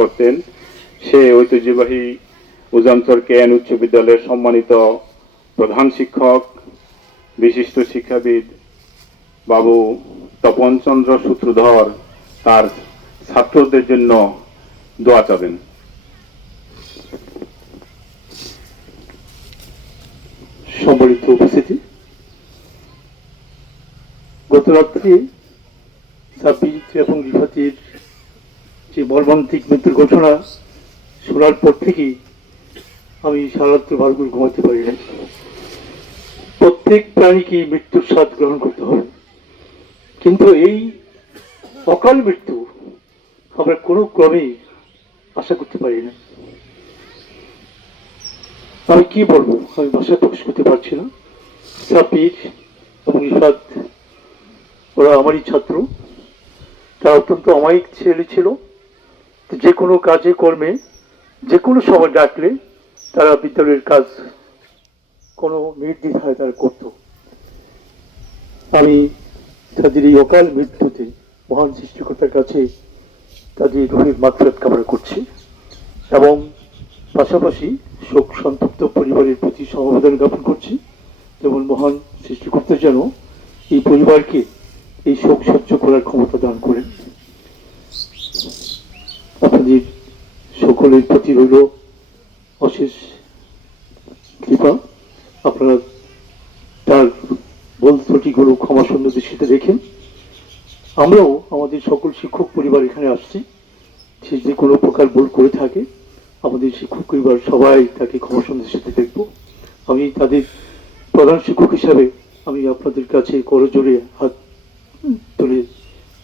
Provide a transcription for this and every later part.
করতেন, সে ঐতিহ্যবাহী উজানচর কেএন উচ্চ বিদ্যালয়ের সম্মানিত প্রধান শিক্ষক, বিশিষ্ট শিক্ষাবিদ বাবু তপন চন্দ্র সূত্রধর তার ছাত্রদের জন্য দোয়া চাবেন। সম্মানিত উপস্থিতি, গত রাত্রে সাব্বির এবং রিফাতের যে মর্মান্তিক মৃত্যুর ঘটনা শোনার পর থেকেই আমি সারা রাত্রে ভালো করে ঘুমাতে পারি না। প্রত্যেক প্রাণীকে মৃত্যুর স্বাদ গ্রহণ করতে হবে, কিন্তু এই অকাল মৃত্যু আমরা কোনো ক্রমেই আশা করতে পারি না। আমি কি বলবো, আমি ভাষায় প্রকাশ করতে পারছি না। সাব্বির এবং রিফাত ওরা আমারই ছাত্র, তারা অত্যন্ত অমায়িক ছেলে ছিল। যে কোনো কাজে কর্মে যে কোনো সময় ডাকলে তারা বিদ্যালয়ের কাজ কোনো নির্দ্বিধায় তারা করত। আমি তাদের এই অকাল মৃত্যুতে মহান সৃষ্টিকর্তার কাছে তাদের রুহের মাগফিরাত কামনা করছি এবং পাশাপাশি শোক সন্তপ্ত পরিবারের প্রতি সমবেদনা জ্ঞাপন করছি। যেমন মহান সৃষ্টিকর্তা যেন এই পরিবারকে এই শোক সহ্য করার ক্ষমতা দান করেন। আপনাদের সকলের প্রতি রইল অশেষ কৃপা। আপনারা তার ভুল ত্রুটিগুলো ক্ষমা সুন্দর দৃষ্টিতে দেখেন। আমরাও আমাদের সকল শিক্ষক পরিবার এখানে আসছি, সে যে কোনো প্রকার ভুল করে থাকে আমাদের শিক্ষক পরিবার সবাই তাকে ক্ষমা সুন্দর দৃষ্টিতে দেখব। আমি তাদের প্রধান শিক্ষক হিসাবে আমি আপনাদের কাছে করজোড়ে হাত তুলে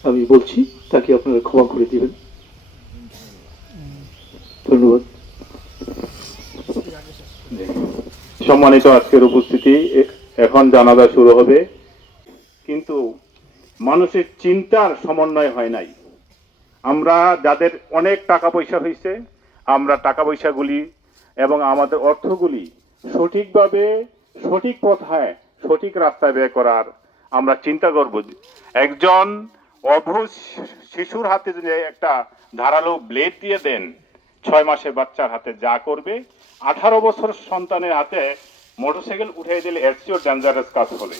আমি বলছি তাকে আপনারা ক্ষমা করে দিবেন। ধন্যবাদ। সম্মানিত আজকের উপস্থিতি, এখন জানাজা শুরু হবে, কিন্তু মানুষের চিন্তার সমন্বয় হয় নাই। আমরা যাদের অনেক টাকা পয়সা হয়েছে, আমরা টাকা পয়সাগুলি এবং আমাদের অর্থগুলি সঠিকভাবে সঠিক পথায় সঠিক রাস্তায় ব্যয় করার আমরা চিন্তা করব। একজন অবুঝ শিশুর হাতে যদি একটা ধারালো ব্লেড দিয়ে দেন, 6 মাসের বাচ্চার হাতে যা করবে, 18 বছর সন্তানের হাতে মোটরসাইকেল উঠিয়ে দিলে এর চেয়েও ডেঞ্জারাস কাজ হবে,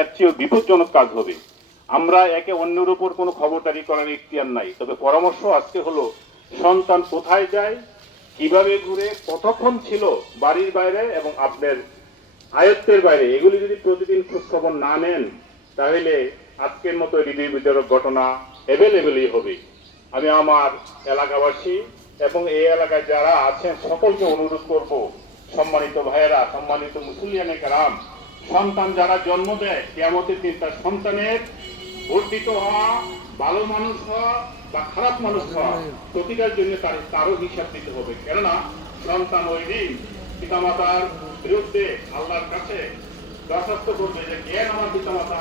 এর চেয়েও বিপজ্জনক কাজ হবে। আমরা একে অন্যের উপর কোনো খবরদারি করার ইখতিয়ার নাই, তবে পরামর্শ আজকে হলো সন্তান কোথায় যায়, কিভাবে ঘুরে, কতক্ষণ ছিল বাড়ির বাইরে এবং আপনার আয়ত্তের বাইরে, এগুলি যদি প্রতিদিন খোঁজখবর না নেন তাহলে আজকের মতো হৃদয় বিদারক ঘটনা অ্যাভেলেবেলই হবে। আমি আমার এলাকাবাসী এবং এই এলাকায় যারা আছেন সকলকে অনুরোধ করব, সম্মানিত ভাইয়েরা, সম্মানিত মুসলিয়ানে কেরাম, সন্তান যারা জন্ম দেয় কিয়ামতের দিন তার সন্তানের বর্ধিত হওয়া, ভালো মানুষ হওয়া বা খারাপ মানুষ হওয়া, প্রতিটার জন্য তারও হিসাব দিতে হবে। কেননা সন্তান ওই দিন পিতামাতার বিরুদ্ধে আল্লাহর কাছে দরখাস্ত করবে যে কেন আমার পিতামাতা